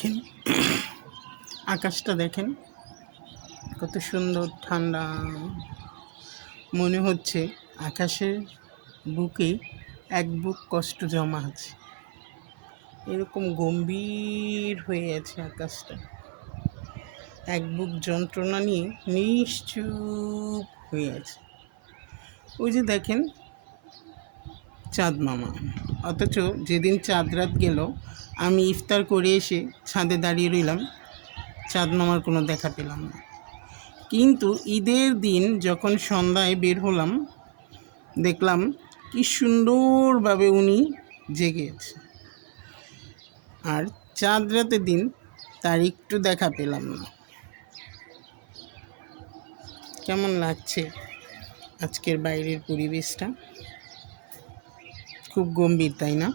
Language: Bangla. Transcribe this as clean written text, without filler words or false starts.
দেখেন আকাশটা দেখেন কত সুন্দর ঠান্ডা। মনে হচ্ছে আকাশের বুকে এক বুক কষ্ট জমা আছে, এরকম গম্ভীর হয়ে আছে আকাশটা। এক বুক যন্ত্রণা নিয়ে নিশ্চুপ হয়ে আছে। ওই যে দেখেন চাঁদ মামা, অথচ যেদিন চাঁদ রাত গেল আমি ইফতার করে এসে ছাদে দাঁড়িয়ে রইলাম, চাঁদ মামার কোনো দেখা পেলাম না। কিন্তু ঈদের দিন যখন সন্ধ্যায় বের হলাম, দেখলাম কি সুন্দরভাবে উনি জেগে আছে। আর চাঁদ রাতের দিন তার একটু দেখা পেলাম না। কেমন লাগছে আজকের বাইরের পরিবেশটা? খুব গম্ভীর, তাই না?